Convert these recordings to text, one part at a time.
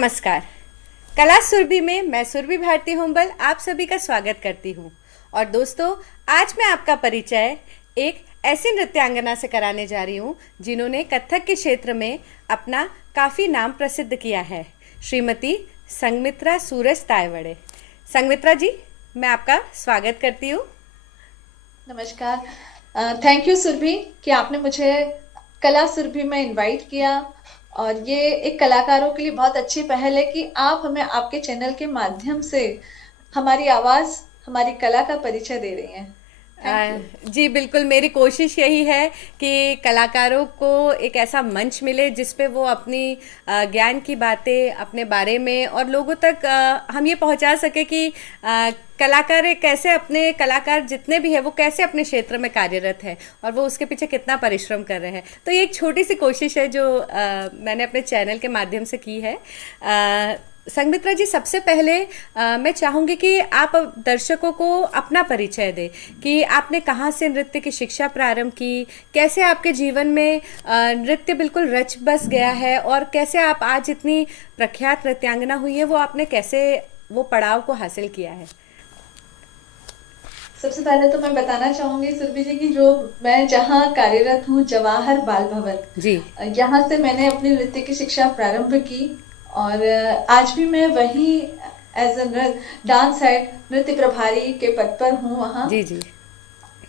नमस्कार। कला सुरभि में मैं सुरभि भारती हुंबल आप सभी का स्वागत करती हूँ। और दोस्तों, आज मैं आपका परिचय एक ऐसी नृत्यांगना से कराने जा रही हूँ जिन्होंने कथक के क्षेत्र में अपना काफ़ी नाम प्रसिद्ध किया है, श्रीमती संगमित्रा सूरज तायवड़े। संगमित्रा जी, मैं आपका स्वागत करती हूँ। नमस्कार। थैंक यू सुरभि कि आपने मुझे कला सुरभि में इनवाइट किया। और ये एक कलाकारों के लिए बहुत अच्छी पहल है कि आप हमें आपके चैनल के माध्यम से हमारी आवाज, हमारी कला का परिचय दे रही हैं। Thank you. जी बिल्कुल, मेरी कोशिश यही है कि कलाकारों को एक ऐसा मंच मिले जिस पे वो अपनी ज्ञान की बातें अपने बारे में और लोगों तक हम ये पहुंचा सके कि कलाकार कैसे, अपने कलाकार जितने भी है वो कैसे अपने क्षेत्र में कार्यरत है और वो उसके पीछे कितना परिश्रम कर रहे हैं। तो ये एक छोटी सी कोशिश है जो मैंने अपने चैनल के माध्यम से की है। संगमित्रा जी, सबसे पहले मैं चाहूँगी कि आप दर्शकों को अपना परिचय दें कि आपने कहाँ से नृत्य की शिक्षा प्रारंभ की, कैसे आपके जीवन में नृत्य बिल्कुल रच बस गया है और कैसे आप आज इतनी प्रख्यात नृत्यांगना हुई है, वो आपने कैसे वो पड़ाव को हासिल किया है। सबसे पहले तो मैं बताना चाहूंगी सुरभि जी की जो मैं जहाँ कार्यरत हूँ, जवाहर बाल भवन, जी यहाँ से मैंने अपनी नृत्य की शिक्षा प्रारंभ की। और आज भी मैं वही एज ए डांस हेड, नृत्य प्रभारी के पद पर हूँ वहाँ। जी जी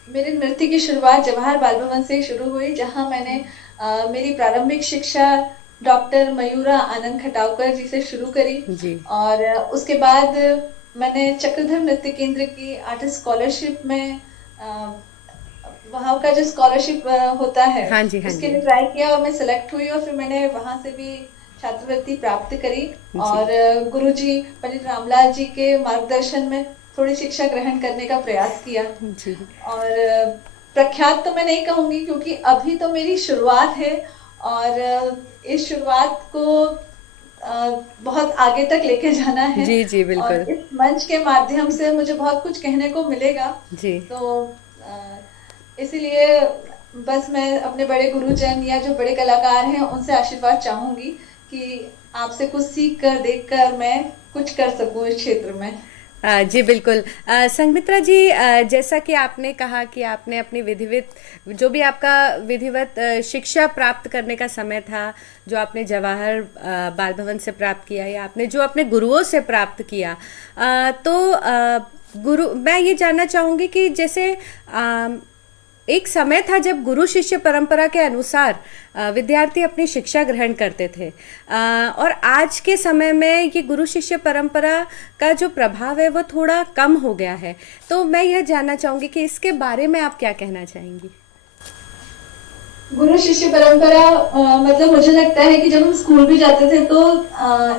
मेरे नृत्य की शुरुआत जवाहर बाल भवन से शुरू हुई, जहाँ मैंने मेरी प्रारंभिक शिक्षा डॉक्टर मयूरा आनंद खटावकर जी से शुरू करी। जी। और उसके बाद मैंने चक्रधर नृत्य केंद्र की आर्टिस्ट स्कॉलरशिप में वहाँ का जो स्कॉलरशिप होता है हाँ जी, हाँ उसके जी। लिए ट्राई किया और मैं सिलेक्ट हुई और फिर मैंने वहां से भी छात्रवृत्ति प्राप्त करी। जी और गुरुजी पंडित रामलाल जी के मार्गदर्शन में थोड़ी शिक्षा ग्रहण करने का प्रयास किया। जी। और प्रख्यात तो मैं नहीं कहूंगी क्योंकि अभी तो मेरी शुरुआत है। और इस शुरुआत को बहुत आगे तक लेके जाना है। जी जी और बिल्कुल। इस मंच के माध्यम से मुझे बहुत कुछ कहने को मिलेगा। जी तो इसीलिए बस मैं अपने बड़े गुरुजन या जो बड़े कलाकार हैं उनसे आशीर्वाद चाहूंगी कि आपसे कुछ सीख कर देख कर मैं कुछ कर सकूं इस क्षेत्र में। जी बिल्कुल। संगमित्रा जी, जैसा कि आपने कहा कि आपने अपनी विधिवत, जो भी आपका विधिवत शिक्षा प्राप्त करने का समय था, जो आपने जवाहर बाल भवन से प्राप्त किया या आपने जो अपने गुरुओं से प्राप्त किया, तो गुरु, मैं ये जानना चाहूँगी कि जैसे एक समय था जब गुरु शिष्य परंपरा के अनुसार विद्यार्थी अपनी शिक्षा ग्रहण करते थे, और आज के समय में ये गुरु शिष्य परंपरा का जो प्रभाव है वो थोड़ा कम हो गया है। तो मैं यह जानना चाहूँगी कि इसके बारे में आप क्या कहना चाहेंगी। गुरु शिष्य परंपरा मतलब मुझे लगता है कि जब हम स्कूल भी जाते थे तो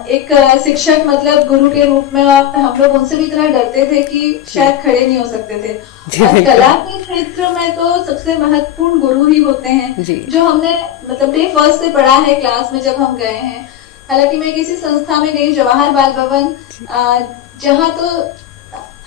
एक शिक्षक मतलब गुरु के रूप में, और हम लोग उनसे भी इतना डरते थे कि जी शायद खड़े नहीं हो सकते थे। जी और बिल्कुल। कला के क्षेत्र में तो सबसे महत्वपूर्ण गुरु ही होते हैं, जी जो हमने मतलब डे फर्स्ट से पढ़ा है क्लास में जब हम गए हैं। हालांकि मैं किसी संस्था में गई, जवाहर बाल भवन, जहाँ तो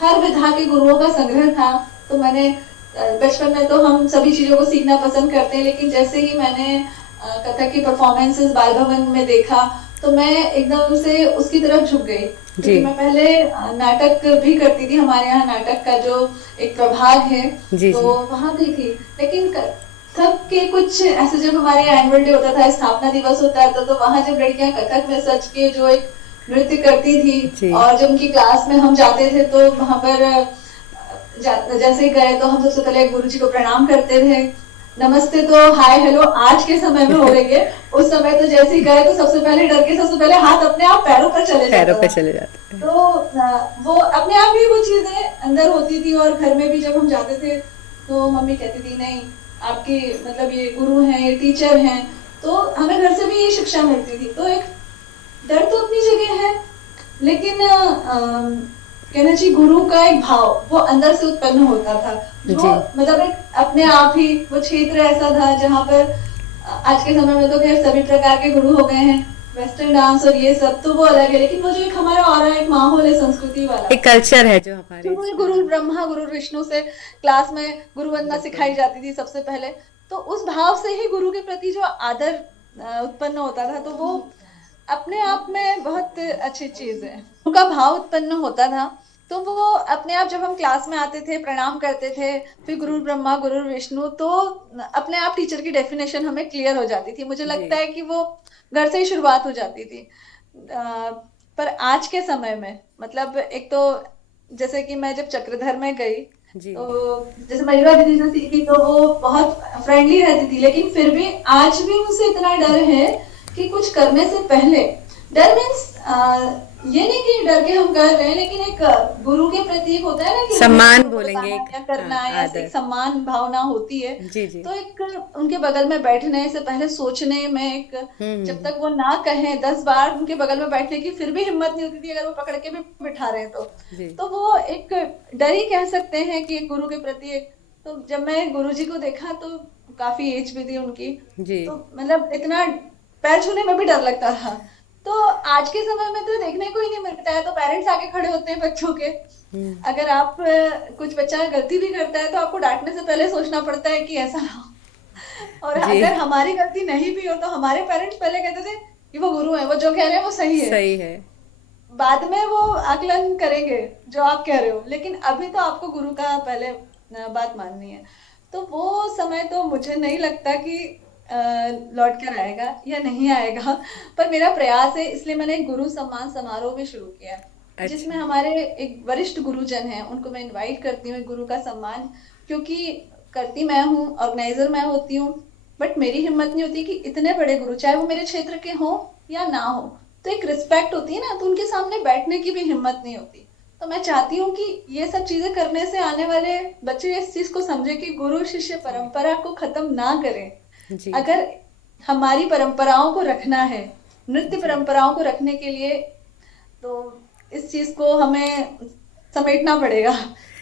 हर विधा के गुरुओं का संग्रह था। तो मैंने बचपन में तो हम सभी चीजों को सीखना पसंद करते हैं, लेकिन जैसे ही मैंने कथक की परफॉर्मेंसेस बाल भवन में देखा तो मैं एकदम से उसकी तरफ झुक गई, जी क्योंकि मैं पहले नाटक भी करती थी। हमारे यहाँ नाटक का जो एक प्रभाग है जी तो जी वहां भी थी। लेकिन कथक के कुछ ऐसे, जब हमारे यहाँ एनुअल डे होता था, स्थापना दिवस होता था, तो वहां जब लड़कियां कथक में सच के जो एक नृत्य करती थी जी और जब उनकी क्लास में हम जाते थे तो वहां पर जैसे ही गए तो हम सबसे पहले गुरु जी को प्रणाम करते थे। नमस्ते तो हाय हेलो आज के समय में हो रही है, उस समय तो जैसे ही गए तो सबसे पहले डर के सबसे पहले हाथ अपने आप पैरों पर चले पैरों जाता पे था। चले जाते हैं। तो वो अपने आप ही वो चीजें अंदर होती थी। और घर में भी जब हम जाते थे तो मम्मी कहती थी नहीं, आपके मतलब ये गुरु हैं, ये टीचर हैं। तो हमें घर से भी ये शिक्षा मिलती थी। तो एक डर तो अपनी जगह है, लेकिन कहना चाहिए गुरु का एक भाव वो अंदर से उत्पन्न होता था, जो जी मतलब एक अपने आप ही वो क्षेत्र ऐसा था जहाँ पर आज के समय में तो खैर सभी प्रकार के गुरु हो गए हैं, वेस्टर्न डांस और ये सब तो वो अलग है, लेकिन वो जो एक हमारा और एक माहौल है संस्कृति वाला, एक कल्चर है जो हमारे शुरू में इसमें। गुरु ब्रह्मा गुरु विष्णु से क्लास में गुरु वंदना बिल्कुल। सिखाई जाती थी सबसे पहले। तो उस भाव से ही गुरु के प्रति जो आदर उत्पन्न होता था, तो वो अपने आप में बहुत अच्छी चीज है। उनका भाव उत्पन्न होता था, तो वो अपने आप, जब हम क्लास में आते थे प्रणाम करते थे, फिर गुरु जी ब्रह्मा गुरु विष्णु, तो अपने आप टीचर की डेफिनेशन हमें क्लियर हो जाती थी। मुझे जी लगता है कि वो घर से ही शुरुआत हो जाती थी। पर आज के समय में, मतलब एक तो जैसे कि मैं जब चक्रधर में गई, जी तो जैसे मयूरा दीदी से सीखी, तो वो बहुत फ्रेंडली रहती थी, लेकिन फिर भी आज भी मुझसे इतना डर है कि कुछ करने से पहले, डर मीन्स ये नहीं कि डर के हम कर रहे हैं, लेकिन एक गुरु के प्रति एक होता है ना कि हमें सम्मान गुरु को बोलेंगे बताना एक। है या हाँ, करना है, या एक आदर। सम्मान भावना होती है। जी जी। तो एक उनके बगल में बैठने से पहले सोचने में एक, जब हम्म। तक वो ना कहें 10 बार उनके बगल में बैठने की, फिर भी हिम्मत नहीं होती थी अगर वो पकड़ के भी बिठा रहे हैं तो। जी तो वो एक डर ही कह सकते हैं कि एक गुरु के प्रति एक। तो जब मैं गुरु जी को देखा, तो काफी एज भी थी उनकी, जी। तो मतलब इतना पैर छूने में भी डर लगता था। तो आज के समय में तो देखने को ही नहीं मिलता है, तो पेरेंट्स आके खड़े होते हैं बच्चों के। हम्म। अगर आप कुछ बच्चा गलती भी करता है, तो आपको डांटने से पहले सोचना पड़ता है कि ऐसा ना हो। और जी अगर हमारी गलती नहीं भी हो, तो हमारे पेरेंट्स पहले कहते थे कि वो गुरु है, वो जो कह रहे हैं वो सही है। सही है। बाद में वो आकलन करेंगे जो आप कह रहे हो, लेकिन अभी तो आपको गुरु का पहले बात माननी है। तो वो समय तो मुझे नहीं लगता कि अ, लौट कर आएगा या नहीं आएगा। पर मेरा प्रयास है, इसलिए मैंने एक गुरु सम्मान समारोह भी शुरू किया है, अच्छा। जिसमें हमारे एक वरिष्ठ गुरुजन हैं, उनको मैं इनवाइट करती हूँ एक गुरु का सम्मान। क्योंकि करती मैं हूँ, ऑर्गेनाइजर मैं होती हूँ, बट मेरी हिम्मत नहीं होती कि इतने बड़े गुरु, चाहे वो मेरे क्षेत्र के हों या ना हो, तो एक रिस्पेक्ट होती है ना, तो उनके सामने बैठने की भी हिम्मत नहीं होती। तो मैं चाहती हूँ कि ये सब चीजें करने से आने वाले बच्चे इस चीज को समझे कि गुरु शिष्य जी परंपरा को खत्म ना करें। जी अगर हमारी परंपराओं को रखना है, नृत्य जी परंपराओं को रखने के लिए, तो इस चीज को हमें समेटना पड़ेगा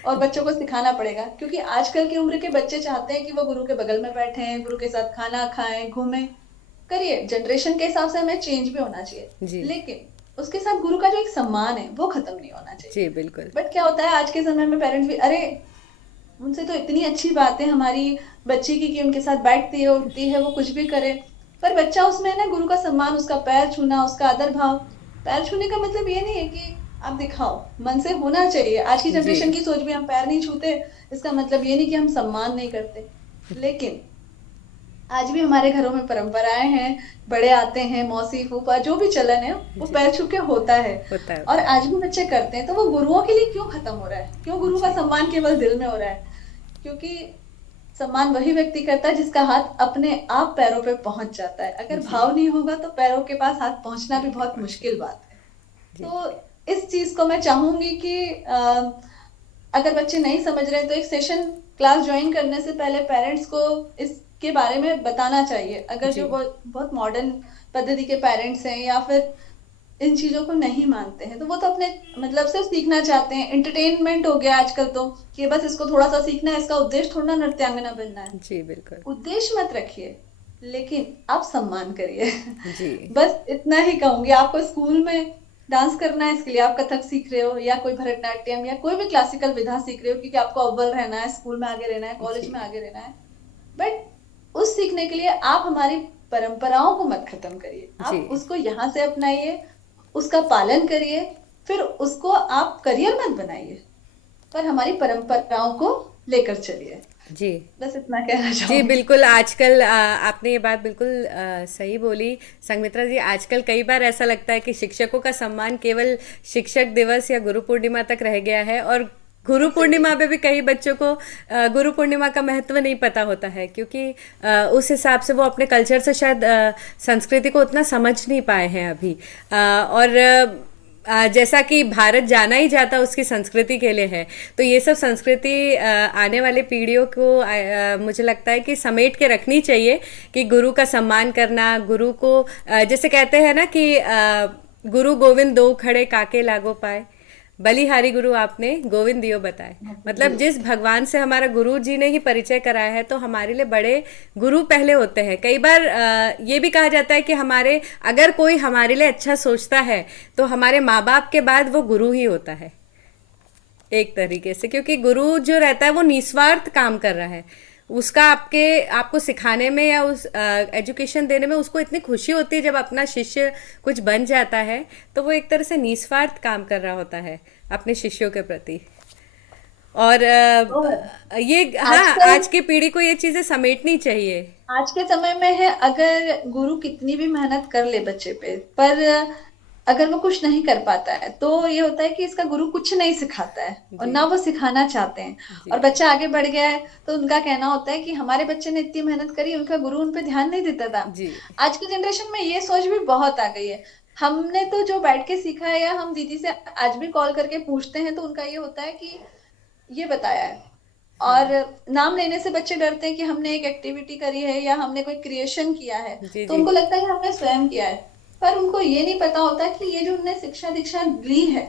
और बच्चों को सिखाना पड़ेगा। क्योंकि आजकल की उम्र के बच्चे चाहते हैं कि वो गुरु के बगल में बैठे, गुरु के साथ खाना खाएं, घूमें। करिए, जनरेशन के हिसाब से हमें चेंज भी होना चाहिए, जी लेकिन उसके साथ गुरु का जो एक सम्मान है वो खत्म नहीं होना चाहिए। जी बिल्कुल। बट क्या होता है आज के समय में, पेरेंट्स भी, अरे उनसे तो इतनी अच्छी बातें हमारी बच्ची की कि उनके साथ बैठती है उठती है वो कुछ भी करे, पर बच्चा उसमें है ना गुरु का सम्मान, उसका पैर छूना, उसका आदर भाव। पैर छूने का मतलब ये नहीं है कि आप दिखाओ, मन से होना चाहिए। आज की जी जनरेशन की सोच भी, हम पैर नहीं छूते इसका मतलब ये नहीं कि हम सम्मान नहीं करते। लेकिन आज भी हमारे घरों में परंपराएं हैं, बड़े आते हैं, मौसी फूफा जो भी चलन है वो जी। पैर छू के होता है। होता है और होता है। आज भी बच्चे करते हैं, तो वो गुरुओं के लिए क्यों खत्म हो रहा है? क्यों गुरु का जी सम्मान केवल दिल में हो रहा है? क्योंकि सम्मान वही व्यक्ति करता है जिसका हाथ अपने आप पैरों पे पहुंच जाता है। अगर जी। भाव नहीं होगा, तो पैरों के पास हाथ पहुंचना भी नहीं बहुत पहुंचेगा। मुश्किल बात है। जी तो इस चीज को मैं चाहूंगी कि अगर बच्चे नहीं समझ रहे हैं, तो एक सेशन क्लास ज्वाइन करने से पहले पेरेंट्स को इसके बारे में बताना चाहिए। अगर जो जी बहुत बहुत मॉडर्न पद्धति के पेरेंट्स हैं, या फिर इन चीजों को नहीं मानते हैं, तो वो तो अपने मतलब से सीखना चाहते हैं, एंटरटेनमेंट हो गया आजकल तो, कि बस इसको थोड़ा सा सीखना है, इसका उद्देश्य थोड़ा ना नृत्यांगना बनना है। जी बिल्कुल। उद्देश्य मत रखिए, लेकिन आप सम्मान करिए। जी बस इतना ही कहूंगी। आपको स्कूल में डांस करना है, इसके लिए आप कथक सीख रहे हो, या कोई भरतनाट्यम या कोई भी क्लासिकल विधा सीख रहे हो, क्योंकि आपको अव्वल रहना है, स्कूल में आगे रहना है, कॉलेज जी में आगे रहना है। बट उस सीखने के लिए आप हमारी परंपराओं को मत खत्म करिए, जी आप उसको यहाँ से अपनाइए, उसका पालन करिए, फिर उसको आप करियर मत बनाइए, पर हमारी परंपराओं को लेकर चलिए। जी बस इतना कहना जी चाहूंगी। बिल्कुल। आजकल आपने ये बात बिल्कुल सही बोली संगमित्रा जी। आजकल कई बार ऐसा लगता है कि शिक्षकों का सम्मान केवल शिक्षक दिवस या गुरु पूर्णिमा तक रह गया है, और गुरु पूर्णिमा एग्जैक्टली। पे भी कई बच्चों को गुरु पूर्णिमा का महत्व नहीं पता होता है, क्योंकि उस हिसाब से वो अपने कल्चर से शायद संस्कृति को उतना समझ नहीं पाए हैं अभी। और जैसा कि भारत जाना ही जाता उसकी संस्कृति के लिए है, तो ये सब संस्कृति आने वाले पीढ़ियों को मुझे लगता है कि समेट के रखनी चाहिए, कि गुरु का सम्मान करना, गुरु को जैसे कहते हैं ना कि गुरु गोविंद दो खड़े काके लागो पाए, बलिहारी गुरु आपने गोविंद दियो बताए। मतलब जिस भगवान से हमारा गुरु जी ने ही परिचय कराया है, तो हमारे लिए बड़े गुरु पहले होते हैं। कई बार ये भी कहा जाता है कि हमारे, अगर कोई हमारे लिए अच्छा सोचता है, तो हमारे माँ बाप के बाद वो गुरु ही होता है एक तरीके से, क्योंकि गुरु जो रहता है वो निस्वार्थ काम कर रहा है, उसका आपको सिखाने में या उस एजुकेशन देने में उसको इतनी खुशी होती है जब अपना शिष्य कुछ बन जाता है, तो वो एक तरह से निस्वार्थ काम कर रहा होता है अपने शिष्यों के प्रति। और तो ये, हाँ, आजकल आज की पीढ़ी को ये चीजें समेटनी चाहिए। आज के समय में है, अगर गुरु कितनी भी मेहनत कर ले बच्चे पे, पर अगर वो कुछ नहीं कर पाता है तो ये होता है कि इसका गुरु कुछ नहीं सिखाता है और जी। ना वो सिखाना चाहते हैं। और जी। बच्चा आगे बढ़ गया है तो उनका कहना होता है कि हमारे बच्चे ने इतनी मेहनत करी, उनका गुरु उन पे ध्यान नहीं देता था। जी। आज की जनरेशन में ये सोच भी बहुत आ गई है। हमने तो जो बैठ के सीखा है, या हम दीदी से आज भी कॉल करके पूछते हैं, तो उनका ये होता है कि ये बताया है। और हाँ। नाम लेने से बच्चे डरते हैं कि हमने एक एक्टिविटी करी है या हमने कोई क्रिएशन किया है, जी। तो जी। उनको लगता है कि हमने स्वयं किया है। पर उनको ये नहीं पता होता कि ये जो उन्होंने शिक्षा दीक्षा ली है,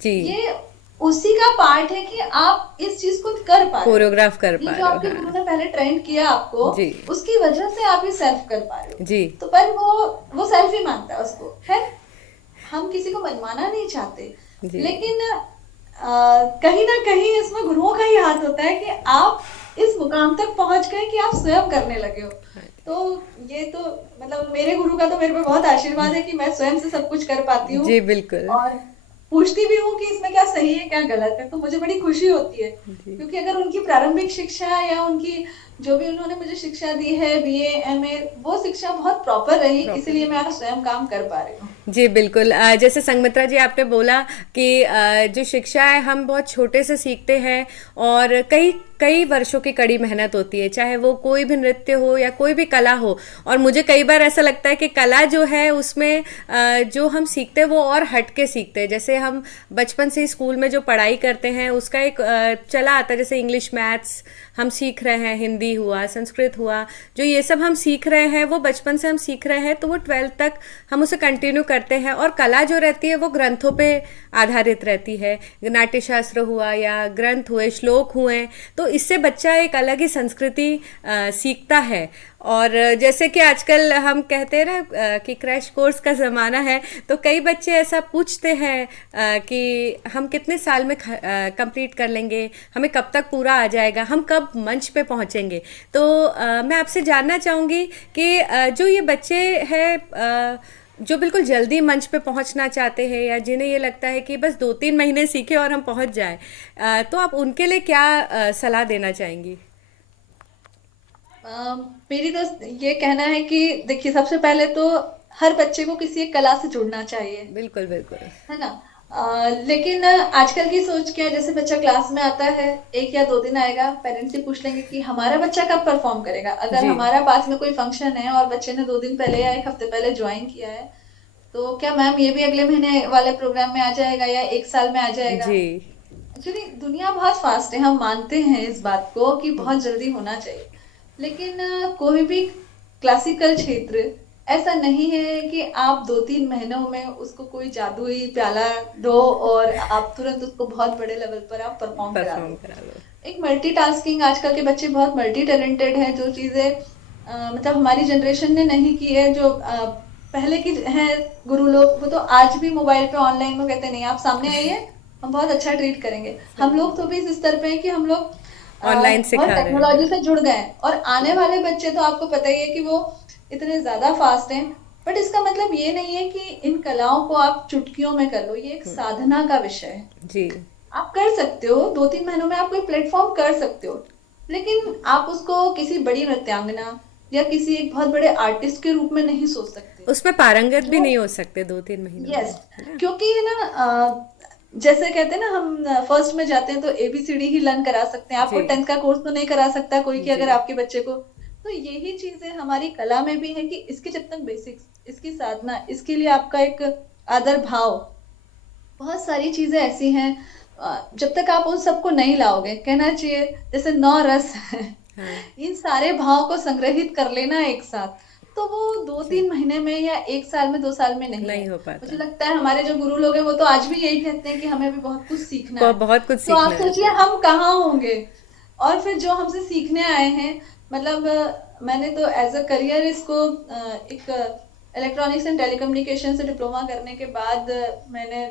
जी। ये उसी का पार्ट है कि आप इस चीज को कर पा रहे हो। कोरियोग्राफ कर ये पा जो रहे हो, आपके गुरु हाँ। ने पहले ट्रेन किया आपको, जी। उसकी वजह से आप ये सेल्फ कर पा रहे हो। जी। तो पर वो सेल्फ ही मानता है उसको। खैर, हम किसी को मनवाना नहीं चाहते, जी। लेकिन कहीं ना कहीं इसमें गुरुओं का ही हाथ होता है कि आप इस मुकाम तक पहुंच गए कि आप स्वयं करने लगे हो। तो ये तो मतलब मेरे गुरु का तो मेरे पे बहुत आशीर्वाद है कि मैं स्वयं से सब कुछ कर पाती हूँ। जी बिल्कुल। और पूछती भी हूँ कि इसमें क्या सही है क्या गलत है, तो मुझे बड़ी खुशी होती है। जी। क्योंकि अगर उनकी प्रारंभिक शिक्षा या उनकी जो भी उन्होंने मुझे शिक्षा दी है, बीए एमए, वो शिक्षा बहुत प्रॉपर रही, प्रॉपर। इसीलिए मैं आज स्वयं काम कर पा रही हूँ। जी बिल्कुल। जैसे संगमित्रा जी आपने बोला कि जो शिक्षा है हम बहुत छोटे से सीखते हैं, और कई कई वर्षों की कड़ी मेहनत होती है, चाहे वो कोई भी नृत्य हो या कोई भी कला हो। और मुझे कई बार ऐसा लगता है कि कला जो है उसमें जो हम सीखते हैं वो और हट के सीखते हैं। जैसे हम बचपन से ही स्कूल में जो पढ़ाई करते हैं उसका एक चला आता है, जैसे इंग्लिश मैथ्स हम सीख रहे हैं, हिंदी हुआ, संस्कृत हुआ, जो ये सब हम सीख रहे हैं वो बचपन से हम सीख रहे हैं, तो वो 12th तक हम उसे कंटिन्यू करते हैं। और कला जो रहती है वो ग्रंथों पे आधारित रहती है, नाट्य शास्त्र हुआ या ग्रंथ हुए, श्लोक हुए, तो इससे बच्चा एक अलग ही संस्कृति सीखता है। और जैसे कि आजकल हम कहते हैं ना कि क्रैश कोर्स का ज़माना है, तो कई बच्चे ऐसा पूछते हैं कि हम कितने साल में कंप्लीट कर लेंगे, हमें कब तक पूरा आ जाएगा, हम कब मंच पे पहुंचेंगे। तो मैं आपसे जानना चाहूँगी कि जो ये बच्चे हैं जो बिल्कुल जल्दी मंच पे पहुंचना चाहते हैं, या जिन्हें ये लगता है कि बस 2-3 महीने सीखे और हम पहुंच जाएं, तो आप उनके लिए क्या सलाह देना चाहेंगी? अ, मेरी तो ये कहना है कि देखिए, सबसे पहले तो हर बच्चे को किसी एक कला से जुड़ना चाहिए, बिल्कुल बिल्कुल। है ना। लेकिन आजकल की सोच क्या है, जैसे बच्चा क्लास में आता है, 1 या 2 दिन आएगा, पेरेंट्स से पूछ लेंगे कि हमारा बच्चा कब परफॉर्म करेगा। अगर जी। हमारा पास में कोई फंक्शन है और बच्चे ने 2 दिन पहले या 1 हफ्ते पहले ज्वाइन किया है, तो क्या मैम ये भी अगले महीने वाले प्रोग्राम में आ जाएगा या 1 साल में आ जाएगा। जी। एक्चुअली दुनिया बहुत फास्ट है, हम मानते हैं इस बात को कि बहुत जल्दी होना चाहिए। लेकिन कोई भी क्लासिकल क्षेत्र ऐसा नहीं है कि आप 2-3 महीनों में उसको कोई जादुई प्याला दो और आप तुरंत उसको बहुत बड़े लेवल पर आप परफॉर्म करा परफॉर्म दो। करा लो। एक मल्टीटास्किंग, आजकल के बच्चे बहुत मल्टी टैलेंटेड हैं, जो चीजें मतलब हमारी जनरेशन ने नहीं की है, जो पहले की है गुरु लोग, वो तो आज भी मोबाइल पे ऑनलाइन में कहते नहीं, आप सामने आइए, हम बहुत अच्छा ट्रीट करेंगे। हम लोग तो भी इस स्तर पे हैं कि हम लोग ऑनलाइन बहुत सिखा रहे टेक्नोलॉजी हैं। से जुड़ गए हैं, और आने वाले बच्चे तो आपको पता ही है कि वो इतने ज्यादा फास्ट हैं। बट इसका मतलब ये नहीं है कि इन कलाओं को आप चुटकियों में कर लो, ये एक साधना का विषय है। जी। आप कर सकते हो, 2-3 महीनों में आप कोई प्लेटफॉर्म कर सकते हो, लेकिन आप उसको किसी बड़ी नृत्यांगना या किसी एक बहुत बड़े आर्टिस्ट के रूप में नहीं सोच सकते। उसमें पारंगत भी जो नहीं हो सकते 2-3 महीनों में, यस, है ना? क्योंकि है ना, जैसे कहते हैं ना, हम फर्स्ट में जाते हैं तो एबीसीडी ही लर्न करा सकते हैं, आपको जी। 10th का कोर्स तो नहीं करा सकता कोई, कि जी। अगर आपके बच्चे को। तो यही चीजें हमारी कला में भी है कि इसके जब तक बेसिक्स, इसकी साधना, इसके लिए आपका एक आदर भाव, बहुत सारी चीजें ऐसी हैं, जब तक आप उन सबको नहीं लाओगे, कहना चाहिए जैसे 9 रस है, हाँ। इन सारे भाव को संग्रहित कर लेना एक साथ, तो वो दो जी। तीन महीने में या 1 साल में 2 साल में नहीं है। नहीं हो मुझे पाता। लगता है हमारे जो गुरु लोग हैं वो तो आज भी यही कहते हैं कि हमें भी बहुत कुछ सीखना को है। बहुत कुछ तो सीखना आप है। सोचिए हम कहाँ होंगे। और फिर जो हमसे सीखने आए हैं, मतलब मैंने तो एज अ करियर इसको एक इलेक्ट्रॉनिक्स एंड टेलीकम्युनिकेशन से डिप्लोमा करने के बाद मैंने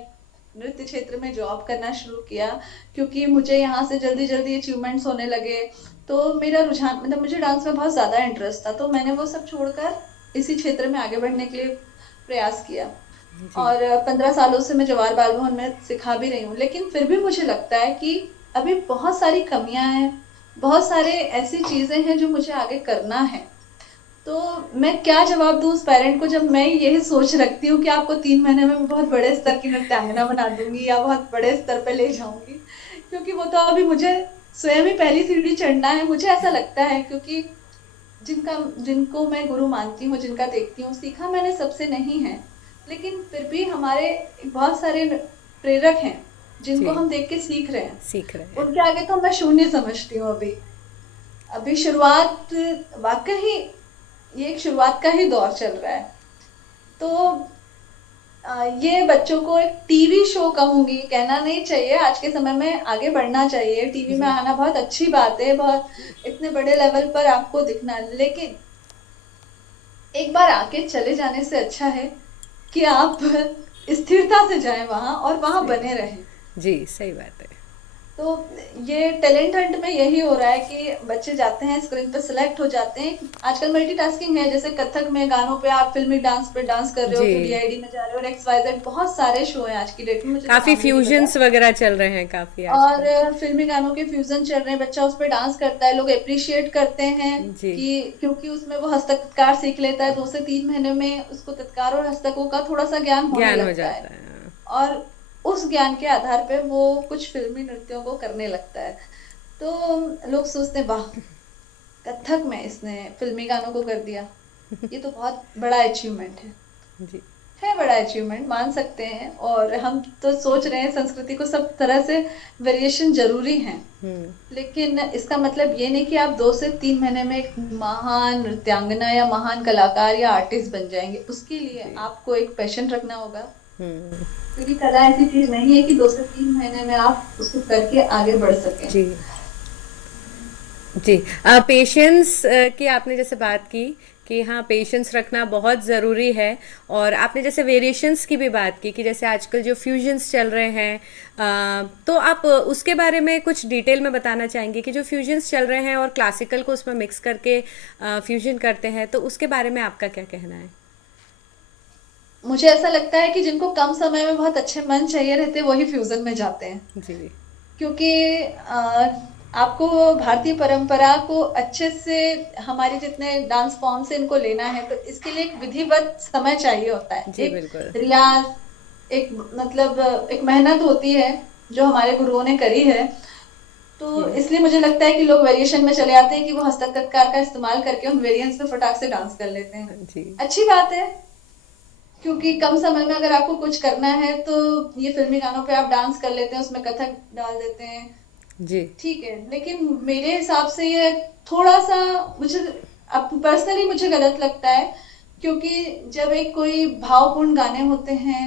नृत्य क्षेत्र में जॉब करना शुरू किया, क्योंकि मुझे यहाँ से जल्दी जल्दी अचीवमेंट्स होने लगे। तो मेरा रुझान, मतलब मुझे डांस में बहुत ज्यादा इंटरेस्ट था, तो मैंने वो सब छोड़कर इसी क्षेत्र में आगे बढ़ने के लिए प्रयास किया। जी। और 15 सालों से मैं जवाहर बाल भवन में सिखा भी रही हूँ, लेकिन फिर भी मुझे लगता है कि अभी बहुत सारी कमियां हैं, बहुत सारे ऐसी चीजें हैं जो मुझे आगे करना है। तो मैं क्या जवाब दूं उस पेरेंट को जब मैं यही सोच रखती हूँ कि आपको 3 महीने में मैं बहुत बड़े स्तर की नृत्यांगना बना दूंगी या बहुत बड़े स्तर पे ले जाऊंगी, क्योंकि वो तो अभी मुझे स्वयं ही पहली सीढ़ी चढ़ना है, मुझे ऐसा लगता है। क्योंकि जिनका जिनको मैं गुरु मानती हूँ, जिनका देखती हूँ, सीखा मैंने सबसे नहीं है, लेकिन फिर भी हमारे बहुत सारे प्रेरक हैं जिनको जी, हम देख के सीख रहे हैं। सीख रहे हैं। उनके आगे तो मैं शून्य समझती हूँ अभी। अभी शुरुआत, वाकई ये एक शुरुआत का ही दौर चल रहा है। तो ये बच्चों को एक टीवी शो कहूंगी, कहना नहीं चाहिए, आज के समय में आगे बढ़ना चाहिए, टीवी में जी, आना बहुत अच्छी बात है, बहुत इतने बड़े लेवल पर आपको दिखना, लेकिन एक बार आके चले जाने से अच्छा है कि आप स्थिरता से जाएं वहां और वहां सही। बने रहें। जी, सही बात है। तो ये टैलेंट हंट में यही हो रहा है कि बच्चे जाते हैं, स्क्रीन पे सिलेक्ट हो जाते हैं। आजकल मल्टीटास्किंग है, जैसे कथक में गानों पे आप फिल्मी डांस पे डांस कर रहे हो, जी, तो डीआईडी में जा रहे हो, और XYZ बहुत सारे शो हैं आज की डेट में, मुझे तो काफ़ी नाम भी नहीं पता। फ्यूजन्स वगैरह चल रहे हैं काफ़ी और आजकल। फिल्मी गानों के फ्यूजन चल रहे हैं, बच्चा उस पर डांस करता है, लोग अप्रिशिएट करते हैं जी, कि क्योंकि उसमें वो हस्तकार सीख लेता है, 2 से 3 महीने में उसको तत्कार और हस्तकों का थोड़ा सा ज्ञान होने ज्ञान हो लगता है। जाता है। और उस ज्ञान के आधार पे वो कुछ फिल्मी नृत्यों को करने लगता है। तो लोग सोचते हैं, वाह, कथक में इसने फिल्मी गानों को कर दिया, ये तो बहुत बड़ा अचीवमेंट जी। है बड़ा अचीवमेंट मान सकते हैं। और हम तो सोच रहे हैं संस्कृति को सब तरह से वेरिएशन जरूरी है, हुँ। लेकिन इसका मतलब ये नहीं कि आप 2 से 3 महीने में एक महान नृत्यांगना या महान कलाकार या आर्टिस्ट बन जाएंगे। उसके लिए जी। आपको एक पैशन रखना होगा, हुँ। क्योंकि कला ऐसी चीज नहीं है कि 2 से 3 महीने में आप उसको करके आगे बढ़ सकें। जी। जी। पेशेंस की आपने जैसे बात की कि हाँ, पेशेंस रखना बहुत ज़रूरी है। और आपने जैसे वेरिएशंस की भी बात की कि जैसे आजकल जो फ्यूजन्स चल रहे हैं, तो आप उसके बारे में कुछ डिटेल में बताना चाहेंगे कि जो फ्यूजन्स चल रहे हैं और क्लासिकल को उसमें मिक्स करके फ्यूजन करते हैं, तो उसके बारे में आपका क्या कहना है? मुझे ऐसा लगता है कि जिनको कम समय में बहुत अच्छे मन चाहिए रहते हैं, वही फ्यूजन में जाते हैं। जी। क्योंकि आपको भारतीय परंपरा को अच्छे से, हमारे जितने डांस फॉर्म से इनको लेना है, तो इसके लिए एक विधिवत समय चाहिए होता है, जी, एक बिल्कुल। रियाज, एक मतलब एक मेहनत होती है जो हमारे गुरुओं ने करी है। तो जी। इसलिए मुझे लगता है कि लोग वेरिएशन में चले आते हैं, कि वो हस्तककार का इस्तेमाल करके उन वेरिएंट्स पे फटाक से डांस कर लेते हैं। जी। अच्छी बात है, क्योंकि कम समय में अगर आपको कुछ करना है तो ये फिल्मी गानों पे आप डांस कर लेते हैं, उसमें कथक डाल देते हैं, जी। ठीक है। लेकिन मेरे हिसाब से ये थोड़ा सा, मुझे अब पर्सनली मुझे गलत लगता है, क्योंकि जब एक कोई भावपूर्ण गाने होते हैं,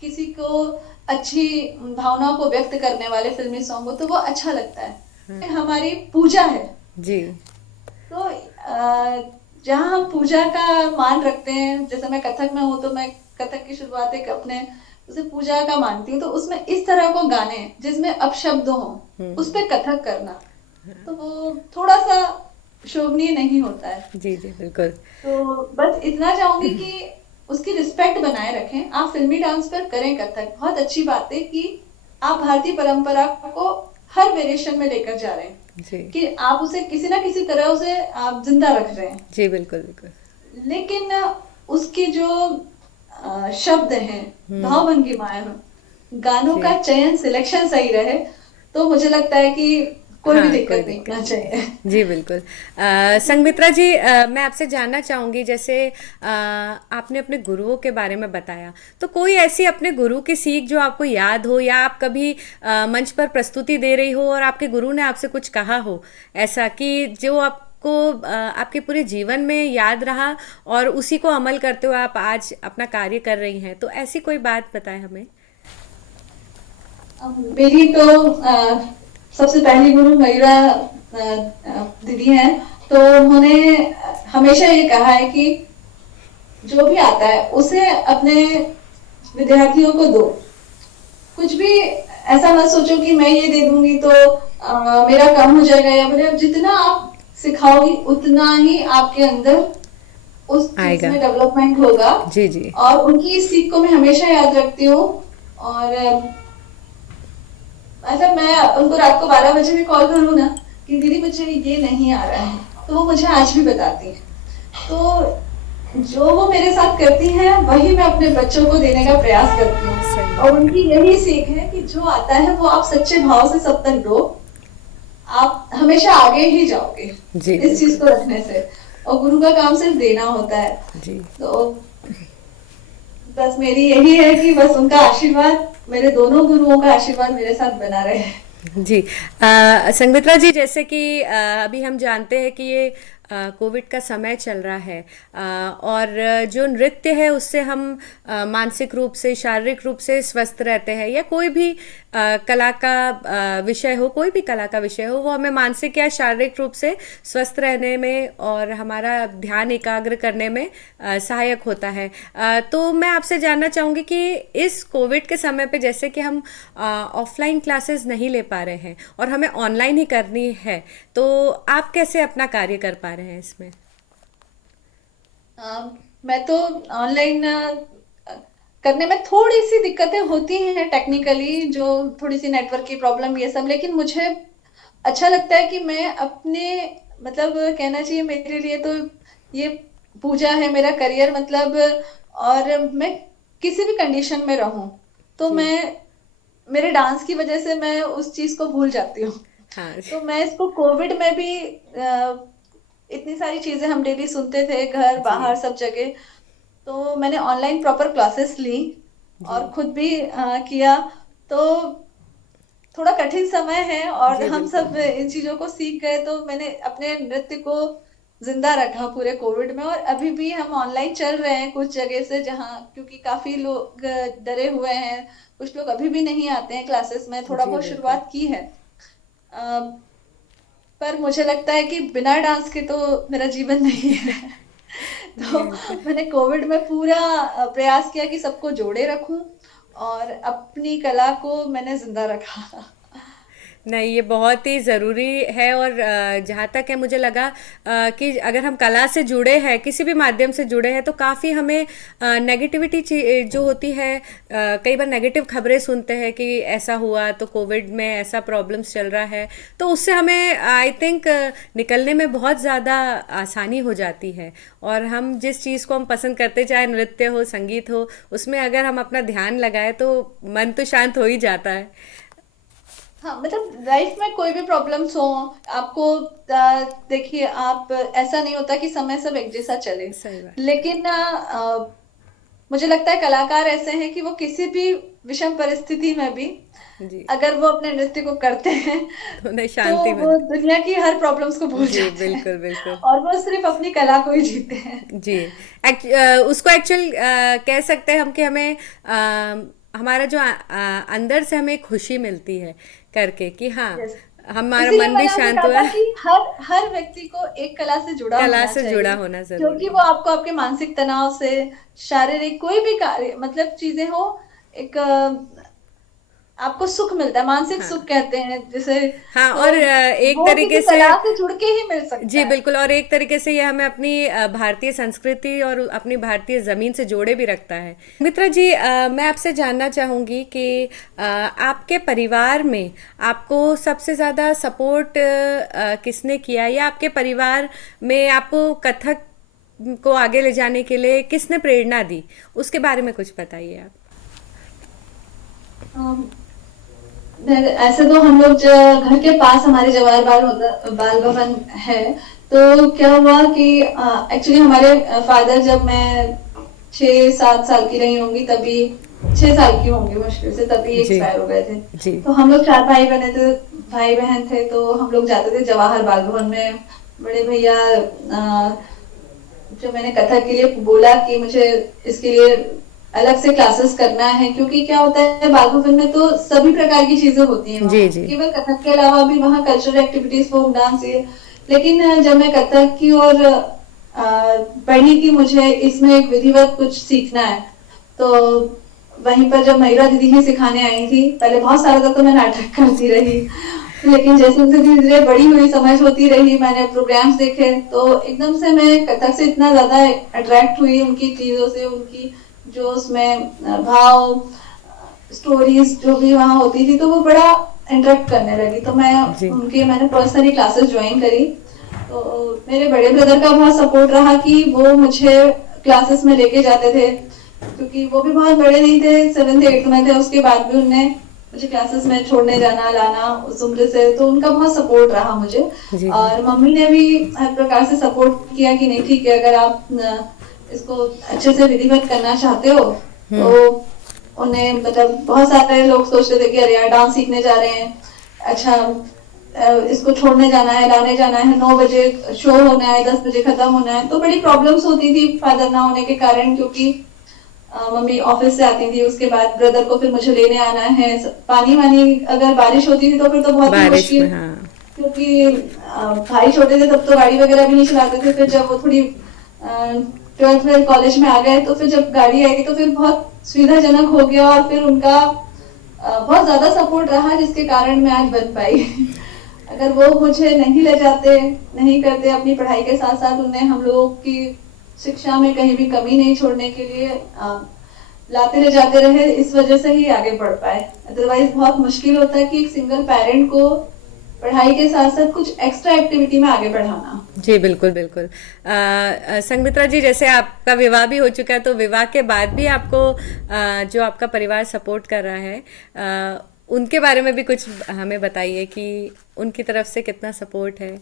किसी को अच्छी भावनाओं को व्यक्त करने वाले फिल्मी सॉन्ग हो, तो वो अच्छा लगता है, हमारी पूजा है। जी। तो जहाँ हम पूजा का मान रखते हैं, जैसे मैं कथक में हूँ, तो मैं कथक की शुरुआत एक अपने उसे पूजा का मानती हूँ, तो उसमें इस तरह को गाने जिसमें अपशब्द हो, उस पे कथक करना, तो वो थोड़ा सा शोभनीय नहीं होता है। जी। जी, बिल्कुल। तो बस इतना चाहूंगी कि उसकी रिस्पेक्ट बनाए रखें। आप फिल्मी डांस पर करें कथक, बहुत अच्छी बात है कि आप भारतीय परंपरा को हर वेरिएशन में लेकर जा रहे हैं, जी। कि आप उसे किसी ना किसी तरह उसे आप जिंदा रख रहे हैं। जी, बिल्कुल, बिल्कुल। लेकिन उसके जो शब्द हैं, हुँ। भाव भंगिमाएं हैं, गानों जी। का चयन, सिलेक्शन सही रहे, तो मुझे लगता है कि कोई भी हाँ, कोई दिक्कत नहीं दिक्कत होना नहीं है। चाहिए। जी, बिल्कुल। संगमित्रा जी, मैं आपसे जानना चाहूँगी, जैसे आपने अपने गुरुओं के बारे में बताया, तो कोई ऐसी अपने गुरु की सीख जो आपको याद हो, या आप कभी मंच पर प्रस्तुति दे रही हो और आपके गुरु ने आपसे कुछ कहा हो, ऐसा कि जो आपको आपके पूरे जीवन में याद रहा और उसी को अमल करते हुए आप आज अपना कार्य कर रही हैं, तो ऐसी कोई बात बताएँ हमें? मेरी तो सबसे पहली गुरु मयूरा दीदी हैं। तो उन्होंने हमेशा ये कहा है कि जो भी आता है उसे अपने विद्यार्थियों को दो, कुछ भी ऐसा मत सोचो कि मैं ये दे दूंगी तो मेरा काम हो जाएगा, या फिर जितना आप सिखाओगी उतना ही आपके अंदर उस चीज आएगा। में डेवलपमेंट होगा। जी जी। और उनकी इस सीख को मैं हमेशा याद रखती हूँ। और मतलब मैं उनको रात को 12 बजे भी कॉल करूँ ना कि दीदी मुझे ये नहीं आ रहा है, तो वो मुझे आज भी बताती है। तो जो वो मेरे साथ करती हैं वही मैं अपने बच्चों को देने का प्रयास करती हूँ। सही और बात है। उनकी यही सीख है कि जो आता है वो आप सच्चे भाव से सब तक दो, आप हमेशा आगे ही जाओगे जी इस चीज बिल्कुल। को रखने से। और गुरु का काम सिर्फ देना होता है। जी तो बस मेरी यही है कि बस उनका आशीर्वाद, मेरे दोनों गुरुओं का आशीर्वाद मेरे साथ बना रहे। जी। संगमित्रा जी, जैसे कि अभी हम जानते हैं कि ये कोविड का समय चल रहा है, और जो नृत्य है उससे हम मानसिक रूप से, शारीरिक रूप से स्वस्थ रहते हैं, या कोई भी कला का विषय हो, कोई भी कला का विषय हो, वो हमें मानसिक या शारीरिक रूप से स्वस्थ रहने में और हमारा ध्यान एकाग्र करने में सहायक होता है। तो मैं आपसे जानना चाहूँगी कि इस कोविड के समय पे जैसे कि हम ऑफलाइन क्लासेस नहीं ले पा रहे हैं और हमें ऑनलाइन ही करनी है, तो आप कैसे अपना कार्य कर पा रहे हैं इसमें? मैं तो ऑनलाइन करने में थोड़ी सी दिक्कतें होती हैं टेक्निकली, जो थोड़ी सी नेटवर्क की प्रॉब्लम ये सब, लेकिन मुझे अच्छा लगता है कि मैं अपने, मतलब कहना चाहिए मेरे लिए तो ये पूजा है, मेरा करियर मतलब। और मैं किसी भी कंडीशन में रहूं तो जी। मैं, मेरे डांस की वजह से मैं उस चीज को भूल जाती हूँ। हाँ। तो मैं इसको कोविड में भी इतनी सारी चीजें हम डेली सुनते थे घर जी बाहर सब जगह, तो मैंने ऑनलाइन प्रॉपर क्लासेस ली जी। और खुद भी किया। तो थोड़ा कठिन समय है और जी हम बिल्कुल। सब इन चीजों को सीख गए, तो मैंने अपने नृत्य को जिंदा रखा पूरे कोविड में। और अभी भी हम ऑनलाइन चल रहे हैं कुछ जगह से, जहाँ क्योंकि काफी लोग डरे हुए हैं, कुछ लोग अभी भी नहीं आते हैं क्लासेस में, थोड़ा जी बहुत बिल्कुल। शुरुआत की है। अ, पर मुझे लगता है कि बिना डांस के तो मेरा जीवन नहीं है। तो बिल्कुल। मैंने कोविड में पूरा प्रयास किया कि सबको जोड़े रखूं और अपनी कला को मैंने जिंदा रखा। नहीं, ये बहुत ही ज़रूरी है, और जहाँ तक है मुझे लगा कि अगर हम कला से जुड़े हैं, किसी भी माध्यम से जुड़े हैं, तो काफ़ी हमें नेगेटिविटी जो होती है, कई बार नेगेटिव खबरें सुनते हैं कि ऐसा हुआ तो कोविड में ऐसा प्रॉब्लम्स चल रहा है, तो उससे हमें आई थिंक निकलने में बहुत ज़्यादा आसानी हो जाती है। और हम जिस चीज़ को हम पसंद करते, चाहे नृत्य हो, संगीत हो, उसमें अगर हम अपना ध्यान लगाए तो मन तो शांत हो ही जाता है। हाँ, मतलब लाइफ में कोई भी प्रॉब्लम्स हो आपको, देखिए आप, ऐसा नहीं होता कि समय सब एक जैसा चले। सही बात। लेकिन मुझे लगता है कलाकार ऐसे हैं कि वो किसी भी विषम परिस्थिति में भी जी। अगर वो अपने नृत्य को करते हैं तो उन्हें तो शांति वो मिलती। दुनिया की हर प्रॉब्लम्स को भूल जी जाते हैं बिल्कुल बिल्कुल। और वो सिर्फ अपनी कला को ही जीते हैं। जी। उसको एक्चुअल कह सकते हैं हम कि हमें हमारा जो अंदर से हमें खुशी मिलती है करके, कि हाँ, यस, हमारा इसीलिए मन भी मैंने आपसे शांत कहा हुआ था है। कि हर हर व्यक्ति को एक कला से जुड़ा कला होना से जुड़ा चाहिए, होना क्योंकि ज़रूरी वो है। आपको आपके मानसिक तनाव से, शारीरिक कोई भी कार्य मतलब चीजें हो, एक आपको सुख मिलता है, मानसिक हाँ। सुख कहते हैं जिसे। हाँ, तो और एक वो तरीके किसी से, कला से जुड़ के ही मिल सकता जी है। बिल्कुल, और एक तरीके से ये हमें अपनी भारतीय संस्कृति और अपनी भारतीय ज़मीन से जोड़े भी रखता है। मित्रा जी, मैं आपसे जानना चाहूँगी कि आपके परिवार में आपको सबसे ज़्यादा सपोर्ट किसने किया, या आपके परिवार में आपको कथक को आगे ले जाने के लिए किसने प्रेरणा दी, उसके बारे में कुछ बताइए आप। अम, ऐसे तो हम लोग घर के पास हमारे जवाहर बाल भवन है। तो क्या हुआ कि एक्चुअली हमारे फादर, जब मैं 6-7 साल की रही होंगी तभी, 6 साल की होंगी मुश्किल से, तभी जी एक्सपायर हो गए थे। जी। तो हम लोग 4 भाई बहने थे, भाई बहन थे, तो हम लोग जाते थे जवाहर बाल भवन में। बड़े भैया, जो मैंने कथक के लिए बोला कि मुझे इसके लिए अलग से क्लासेस करना है, क्योंकि क्या होता है बाल भवन में तो सभी प्रकार की चीजें होती हैं जी वहाँ, जी। केवल कथक के अलावा भी वहाँ कल्चरल एक्टिविटीज, फोक डांस, ये। लेकिन जब मैं कथक की ओर बढ़ी कि मुझे इसमें एक विधिवत कुछ सीखना है, तो वहीं पर जब महिला दीदी ही सिखाने आई थी, पहले बहुत सालों तक तो मैं नाटक करती रही, लेकिन जैसे उनसे धीरे धीरे बड़ी हुई, समझ होती रही, मैंने प्रोग्राम्स देखे, तो एकदम से मैं कथक से इतना ज्यादा अट्रैक्ट हुई उनकी चीजों से, उनकी जो उसमें भाव, स्टोरीज जो भी वहाँ होती थी, तो वो बड़ा इंटरेक्ट करने लगी। तो जी मैंने पर्सनली क्लासेस ज्वाइन करी। तो मेरे बड़े ब्रदर का बहुत सपोर्ट रहा कि वो मुझे क्लासेस में लेके जाते थे, क्योंकि वो भी बहुत बड़े नहीं थे, 7th 8th में थे, उसके बाद भी उनने मुझे क्लासेस में छोड़ने जाना लाना उस उम्र से, तो उनका बहुत सपोर्ट रहा मुझे। जी और मम्मी ने भी हर प्रकार से सपोर्ट किया कि नहीं ठीक है, अगर आप इसको अच्छे से विधिवत करना चाहते हो तो उन्हें, मतलब बहुत सारे लोग सोचते थे कि अरे यार डांस सीखने जा रहे हैं, अच्छा इसको छोड़ने जाना है, लाने जाना है, 9 बजे शो होना है, 10 बजे खत्म होना है, तो बड़ी प्रॉब्लम्स होती थी फादर ना होने के कारण, क्योंकि मम्मी ऑफिस से आती थी, उसके बाद ब्रदर को फिर मुझे लेने आना है, पानी वानी अगर बारिश होती थी तो फिर तो बहुत ही बारिश में मुश्किल, हाँ। क्योंकि भाई छोटे थे तब तो गाड़ी वगैरह भी नहीं चलाते थे, फिर जब वो थोड़ी 12th कॉलेज में आ गए तो फिर जब गाड़ी आएगी तो फिर बहुत सुविधाजनक हो गया, और फिर उनका बहुत ज्यादा सपोर्ट रहा, जिसके कारण मैं आज बन पाई। अगर वो मुझे नहीं ले जाते, नहीं करते अपनी पढ़ाई के साथ साथ, उन्हें हम लोगों की शिक्षा में कहीं भी कमी नहीं छोड़ने के लिए लाते ले जाते रहे, इस वजह से ही आगे बढ़ पाए। अदरवाइज बहुत मुश्किल होता है कि एक सिंगल पेरेंट को पढ़ाई के साथ साथ कुछ एक्स्ट्रा एक्टिविटी में आगे बढ़ाना। जी बिल्कुल बिल्कुल। संगमित्रा जी, जैसे आपका विवाह भी हो चुका है, तो विवाह के बाद भी आपको जो आपका परिवार सपोर्ट कर रहा है, उनके बारे में भी कुछ हमें बताइए कि उनकी तरफ से कितना सपोर्ट है।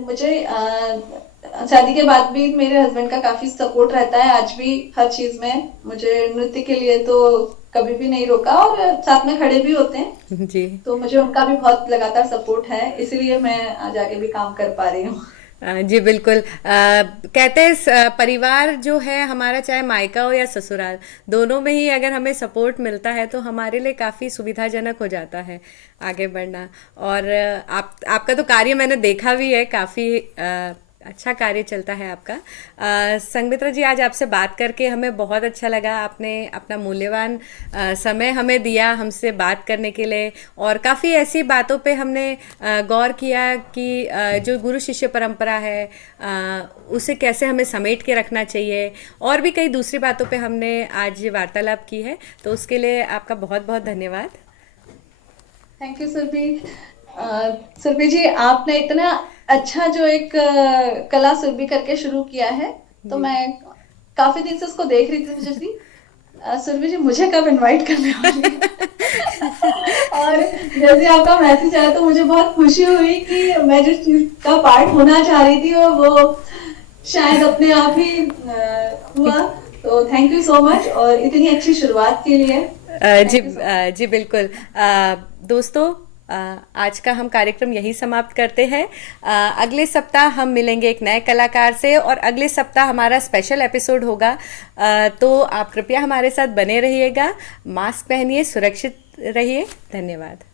मुझे शादी के बाद भी मेरे हस्बैंड का काफी सपोर्ट रहता है, आज भी हर चीज में मुझे नृत्य के लिए तो कभी भी नहीं रोका, और साथ में खड़े भी होते हैं, जी तो मुझे उनका भी बहुत लगातार सपोर्ट है, इसीलिए मैं आज आगे भी काम कर पा रही हूँ। जी बिल्कुल। कहते हैं परिवार जो है हमारा, चाहे मायका हो या ससुराल, दोनों में ही अगर हमें सपोर्ट मिलता है तो हमारे लिए काफ़ी सुविधाजनक हो जाता है आगे बढ़ना। और आपका तो कार्य मैंने देखा भी है, काफ़ी अच्छा कार्य चलता है आपका। संगमित्रा जी, आज आपसे बात करके हमें बहुत अच्छा लगा। आपने अपना मूल्यवान समय हमें दिया हमसे बात करने के लिए, और काफ़ी ऐसी बातों पे हमने गौर किया कि जो गुरु शिष्य परंपरा है उसे कैसे हमें समेट के रखना चाहिए, और भी कई दूसरी बातों पे हमने आज वार्तालाप की है, तो उसके लिए आपका बहुत बहुत धन्यवाद। Thank you Surabhi. सुरभि जी, आपने इतना अच्छा जो एक कला सुरभि करके शुरू किया है, तो जी मैं काफी दिन से उसको देख रही थी, मुझे थी सुरभि जी मुझे कब इनवाइट करने वाली है? और जैसे आपका मैसेज आया तो मुझे बहुत खुशी हुई कि मैं जिस चीज का पार्ट होना चाह रही थी वो शायद अपने आप ही हुआ। तो थैंक यू सो मच, और इतनी अच्छी शुरुआत के लिए जी थैंक यू सो मच। जी बिल्कुल। दोस्तों, आज का हम कार्यक्रम यही समाप्त करते हैं। अगले सप्ताह हम मिलेंगे एक नए कलाकार से, और अगले सप्ताह हमारा स्पेशल एपिसोड होगा। तो आप कृपया हमारे साथ बने रहिएगा, मास्क पहनिए, सुरक्षित रहिए। धन्यवाद।